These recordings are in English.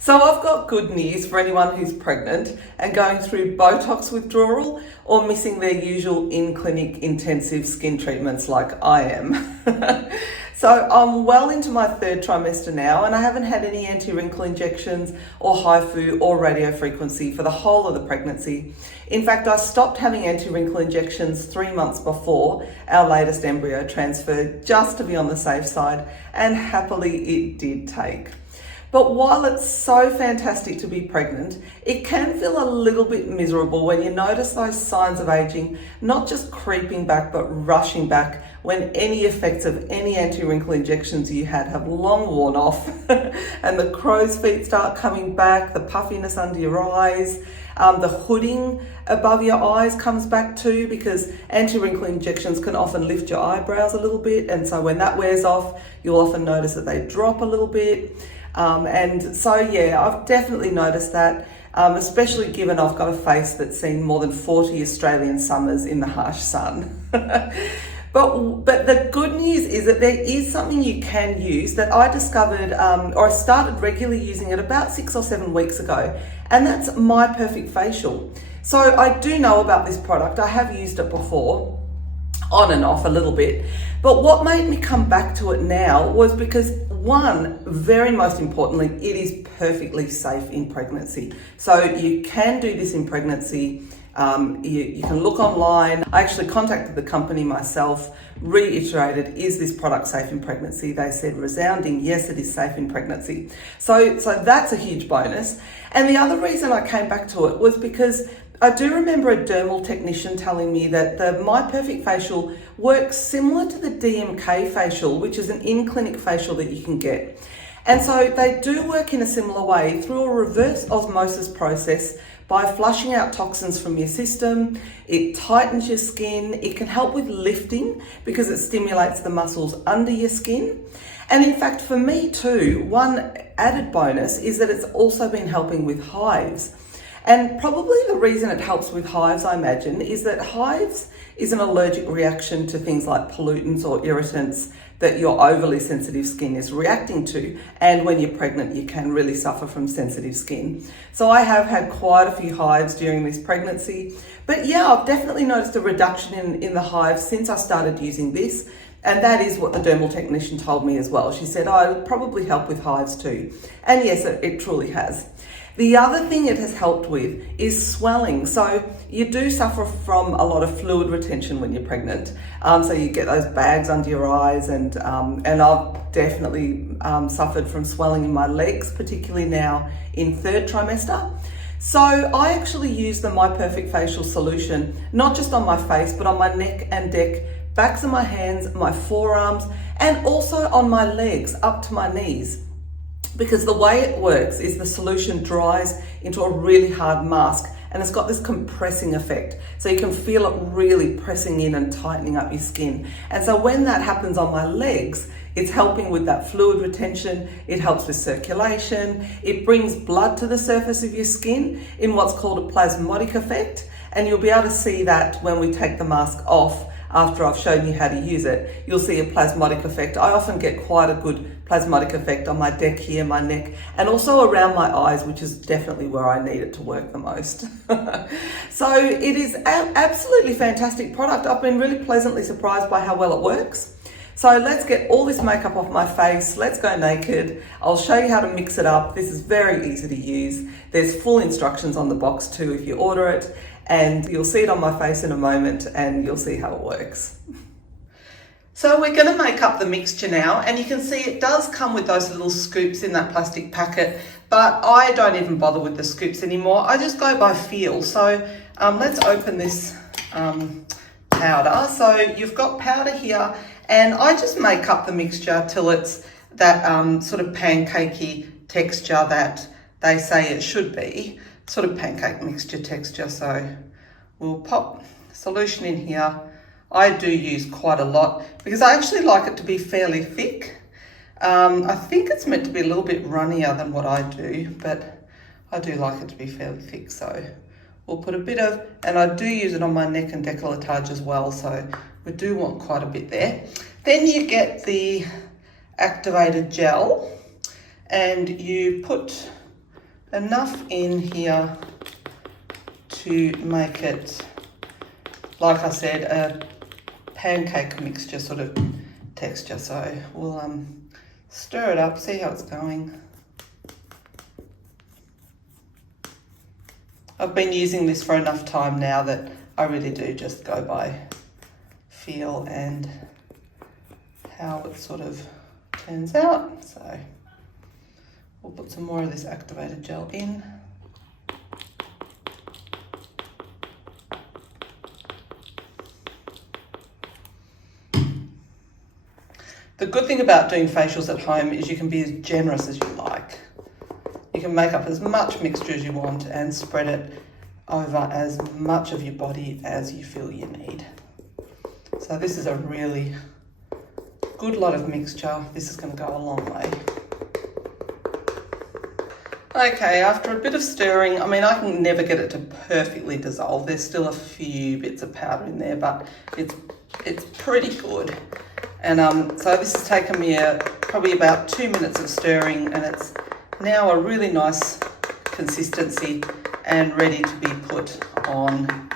So I've got good news for anyone who's pregnant and going through Botox withdrawal or missing their usual in-clinic intensive skin treatments like I am. So I'm well into my third trimester now and I haven't had any anti-wrinkle injections or HIFU or radiofrequency for the whole of the pregnancy. In fact, I stopped having anti-wrinkle injections 3 months before our latest embryo transfer just to be on the safe side, and happily it did take. But while it's so fantastic to be pregnant, it can feel a little bit miserable when you notice those signs of aging not just creeping back but rushing back when any effects of any anti-wrinkle injections you had have long worn off and the crow's feet start coming back, the puffiness under your eyes, the hooding above your eyes comes back too, because anti-wrinkle injections can often lift your eyebrows a little bit, and so when that wears off you'll often notice that they drop a little bit. And so yeah, I've definitely noticed that, especially given I've got a face that's seen more than 40 Australian summers in the harsh sun. But the good news is that there is something you can use that I discovered, or I started regularly using it about 6 or 7 weeks ago, and that's My Perfect Facial. So I do know about this product. I have used it before, on and off a little bit. But what made me come back to it now was because, one, very most importantly, it is perfectly safe in pregnancy. So you can do this in pregnancy. You can look online. I actually contacted the company myself, reiterated, is this product safe in pregnancy? They said resounding, yes, it is safe in pregnancy. So that's a huge bonus. And the other reason I came back to it was because I do remember a dermal technician telling me that the My Perfect Facial works similar to the DMK facial, which is an in-clinic facial that you can get. And so they do work in a similar way through a reverse osmosis process by flushing out toxins from your system. It tightens your skin. It can help with lifting because it stimulates the muscles under your skin. And in fact, for me too, one added bonus is that it's also been helping with hives. And probably the reason it helps with hives, I imagine, is that hives is an allergic reaction to things like pollutants or irritants that your overly sensitive skin is reacting to. And when you're pregnant, you can really suffer from sensitive skin. So I have had quite a few hives during this pregnancy. But yeah, I've definitely noticed a reduction in the hives since I started using this. And that is what the dermal technician told me as well. She said, oh, it'll probably help with hives too. And yes, it truly has. The other thing it has helped with is swelling. So you do suffer from a lot of fluid retention when you're pregnant. So you get those bags under your eyes, and I've definitely suffered from swelling in my legs, particularly now in third trimester. So I actually use the My Perfect Facial solution, not just on my face, but on my neck and backs of my hands, my forearms, and also on my legs up to my knees. Because the way it works is the solution dries into a really hard mask, and it's got this compressing effect. So you can feel it really pressing in and tightening up your skin. And so when that happens on my legs, it's helping with that fluid retention. It helps with circulation. It brings blood to the surface of your skin in what's called a plasmodic effect. And you'll be able to see that when we take the mask off. After I've shown you how to use it, you'll see a plasmodic effect. I often get quite a good plasmodic effect on my deck here, my neck, and also around my eyes, which is definitely where I need it to work the most. So it is an absolutely fantastic product. I've been really pleasantly surprised by how well it works. So let's get all this makeup off my face. Let's go naked. I'll show you how to mix it up. This is very easy to use. There's full instructions on the box too if you order it. And you'll see it on my face in a moment and you'll see how it works. So we're going to make up the mixture now, and you can see it does come with those little scoops in that plastic packet, but I don't even bother with the scoops anymore. I just go by feel. So let's open this powder. So you've got powder here, and I just make up the mixture till it's that sort of pancakey texture that they say it should be. Sort of pancake mixture texture. So we'll pop solution in here. I do use quite a lot because I actually like it to be fairly thick. I think it's meant to be a little bit runnier than what I do, but I do like it to be fairly thick. So we'll put a bit of, and I do use it on my neck and décolletage as well. So we do want quite a bit there. Then you get the activated gel and you put enough in here to make it, like I said, a pancake mixture sort of texture. So we'll stir it up, see how it's going. I've been using this for enough time now that I really do just go by feel and how it sort of turns out. So we'll put some more of this activated gel in. The good thing about doing facials at home is you can be as generous as you like. You can make up as much mixture as you want and spread it over as much of your body as you feel you need. So this is a really good lot of mixture. This is going to go a long way. Okay, after a bit of stirring, I mean, I can never get it to perfectly dissolve. There's still a few bits of powder in there, but it's pretty good. And so this has taken me probably about 2 minutes of stirring, and it's now a really nice consistency and ready to be put on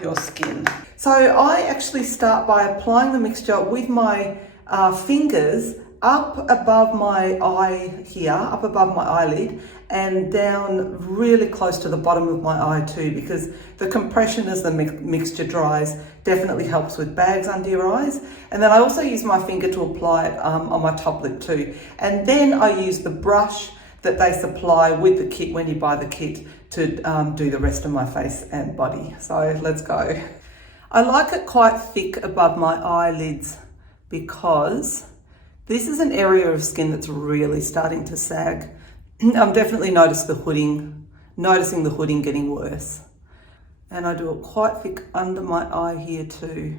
your skin. So I actually start by applying the mixture with my fingers up above my eye here, up above my eyelid, and down really close to the bottom of my eye too, because the compression as the mixture dries definitely helps with bags under your eyes. And then I also use my finger to apply it on my top lip too. And then I use the brush that they supply with the kit when you buy the kit to do the rest of my face and body. So let's go. I like it quite thick above my eyelids because this is an area of skin that's really starting to sag. I'm definitely noticing the hooding getting worse. And I do it quite thick under my eye here too.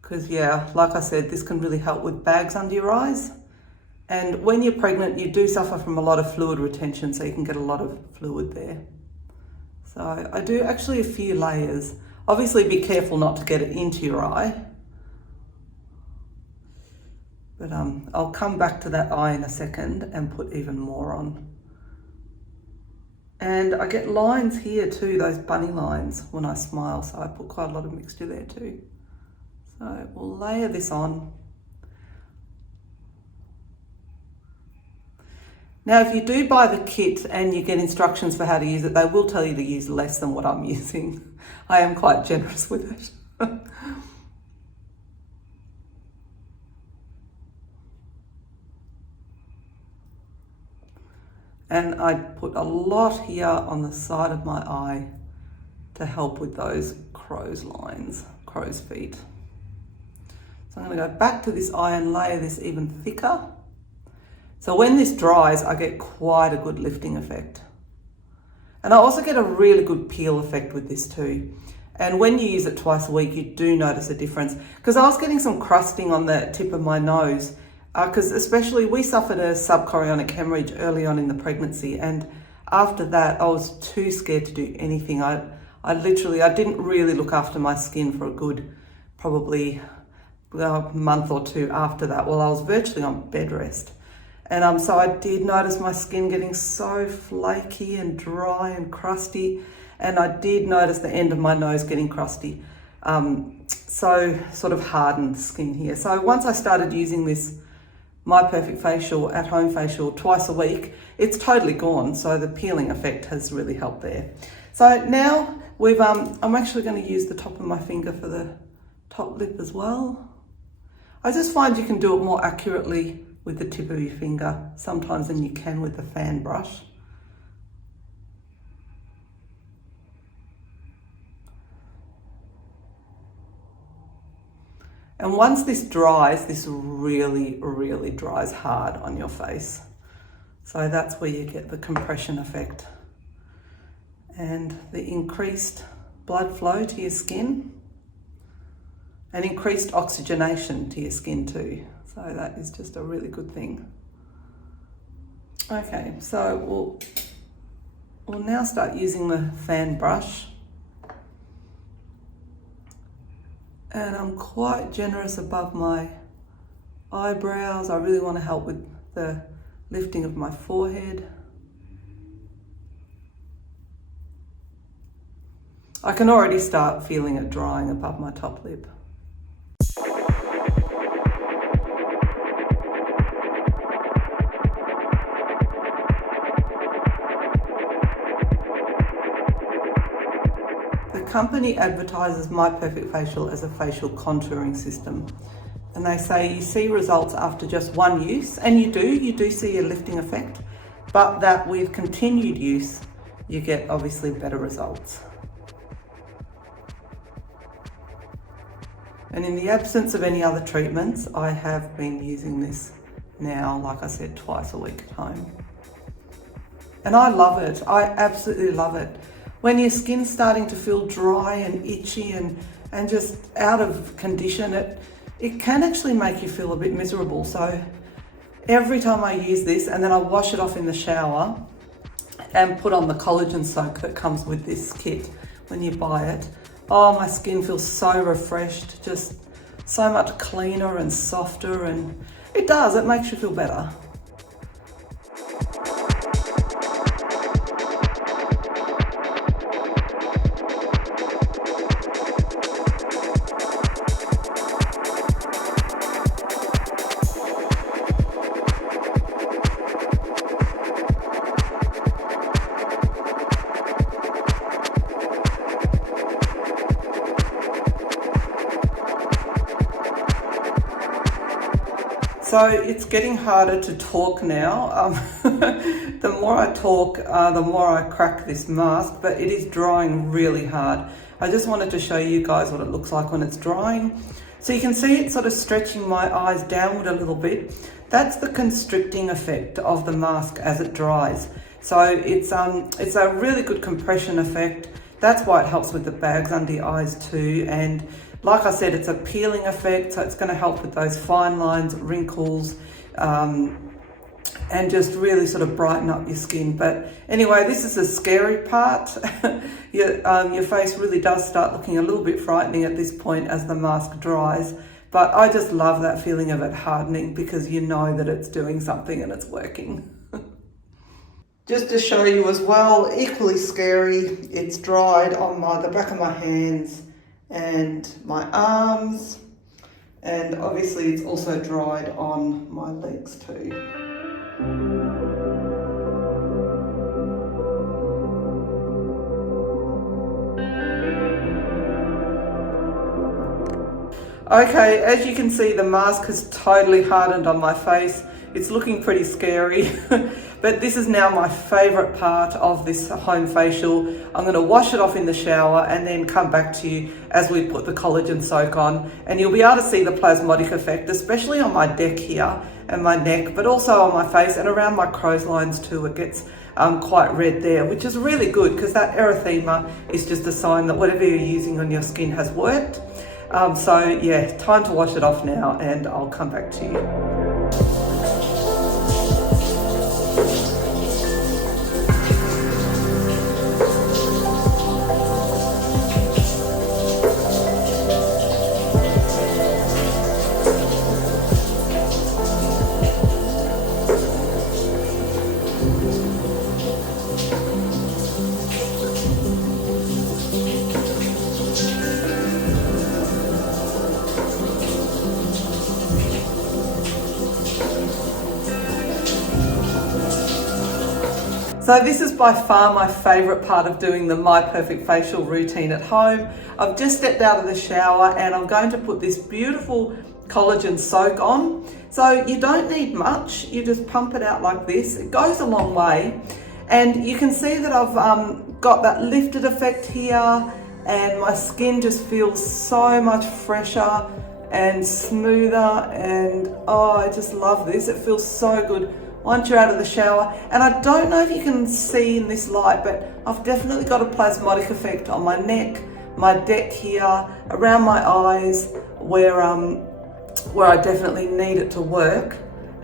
Because yeah, like I said, this can really help with bags under your eyes. And when you're pregnant, you do suffer from a lot of fluid retention, so you can get a lot of fluid there. So I do actually a few layers. Obviously be careful not to get it into your eye. But I'll come back to that eye in a second and put even more on. And I get lines here too, those bunny lines when I smile, so I put quite a lot of mixture there too. So we'll layer this on. Now, if you do buy the kit and you get instructions for how to use it, they will tell you to use less than what I'm using. I am quite generous with it. And I put a lot here on the side of my eye to help with those crow's lines, crow's feet. So I'm going to go back to this eye and layer this even thicker. So when this dries, I get quite a good lifting effect. And I also get a really good peel effect with this too. And when you use it twice a week, you do notice a difference. Because I was getting some crusting on the tip of my nose, because especially we suffered a subchorionic hemorrhage early on in the pregnancy. And after that, I was too scared to do anything. I didn't really look after my skin for a good, probably a month or two after that. Well, I was virtually on bed rest. And so I did notice my skin getting so flaky and dry and crusty. And I did notice the end of my nose getting crusty. So sort of hardened skin here. So once I started using this My Perfect Facial at-home facial twice a week, it's totally gone. So the peeling effect has really helped there. So now I'm actually going to use the top of my finger for the top lip as well. I just find you can do it more accurately with the tip of your finger sometimes than you can with the fan brush. And once this dries, this really, really dries hard on your face. So that's where you get the compression effect and the increased blood flow to your skin and increased oxygenation to your skin too. So that is just a really good thing. Okay, so we'll now start using the fan brush. And I'm quite generous above my eyebrows. I really want to help with the lifting of my forehead. I can already start feeling it drying above my top lip. The company advertises My Perfect Facial as a facial contouring system. And they say you see results after just one use, and you do see a lifting effect, but that with continued use, you get obviously better results. And in the absence of any other treatments, I have been using this now, like I said, twice a week at home. And I love it. I absolutely love it. When your skin's starting to feel dry and itchy and just out of condition, it can actually make you feel a bit miserable. So every time I use this, and then I wash it off in the shower and put on the collagen soak that comes with this kit when you buy it, oh, my skin feels so refreshed, just so much cleaner and softer, and it makes you feel better. So it's getting harder to talk now. The more I talk, the more I crack this mask, but it is drying really hard. I just wanted to show you guys what it looks like when it's drying. So you can see it sort of stretching my eyes downward a little bit. That's the constricting effect of the mask as it dries. So it's a really good compression effect. That's why it helps with the bags under your eyes too. And like I said, it's a peeling effect, so it's going to help with those fine lines, wrinkles, and just really sort of brighten up your skin. But anyway, this is the scary part. Your face really does start looking a little bit frightening at this point as the mask dries. But I just love that feeling of it hardening, because you know that it's doing something and it's working. Just to show you as well, equally scary, it's dried on the back of my hands and my arms, and obviously it's also dried on my legs too. Okay, as you can see, the mask has totally hardened on my face. It's looking pretty scary, but this is now my favorite part of this home facial. I'm going to wash it off in the shower and then come back to you as we put the collagen soak on, and you'll be able to see the plasmodic effect, especially on my neck here and my neck, but also on my face and around my crow's lines too. It gets quite red there, which is really good, because that erythema is just a sign that whatever you're using on your skin has worked. So yeah, time to wash it off now, and I'll come back to you. So this is by far my favourite part of doing the My Perfect Facial routine at home. I've just stepped out of the shower and I'm going to put this beautiful collagen soak on. So you don't need much, you just pump it out like this. It goes a long way, and you can see that I've got that lifted effect here, and my skin just feels so much fresher and smoother, and oh, I just love this. It feels so good once you're out of the shower. And I don't know if you can see in this light, but I've definitely got a plasmodic effect on my neck, my deck here, around my eyes, where I definitely need it to work.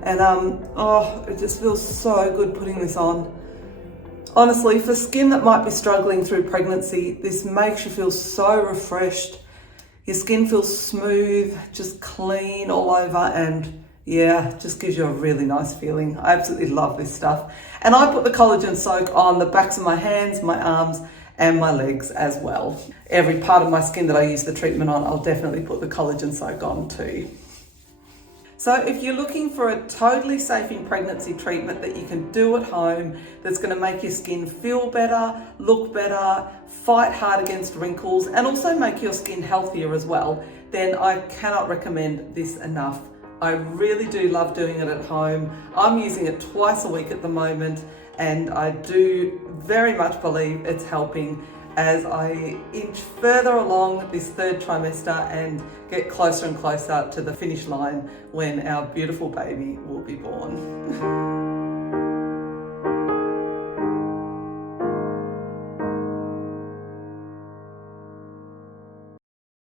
And oh, it just feels so good putting this on. Honestly, for skin that might be struggling through pregnancy, this makes you feel so refreshed. Your skin feels smooth, just clean all over, and yeah, just gives you a really nice feeling. I absolutely love this stuff. And I put the collagen soak on the backs of my hands, my arms, and my legs as well. Every part of my skin that I use the treatment on, I'll definitely put the collagen soak on too. So if you're looking for a totally safe in pregnancy treatment that you can do at home, that's going to make your skin feel better, look better, fight hard against wrinkles, and also make your skin healthier as well, then I cannot recommend this enough. I really do love doing it at home. I'm using it twice a week at the moment, and I do very much believe it's helping as I inch further along this third trimester and get closer and closer to the finish line when our beautiful baby will be born.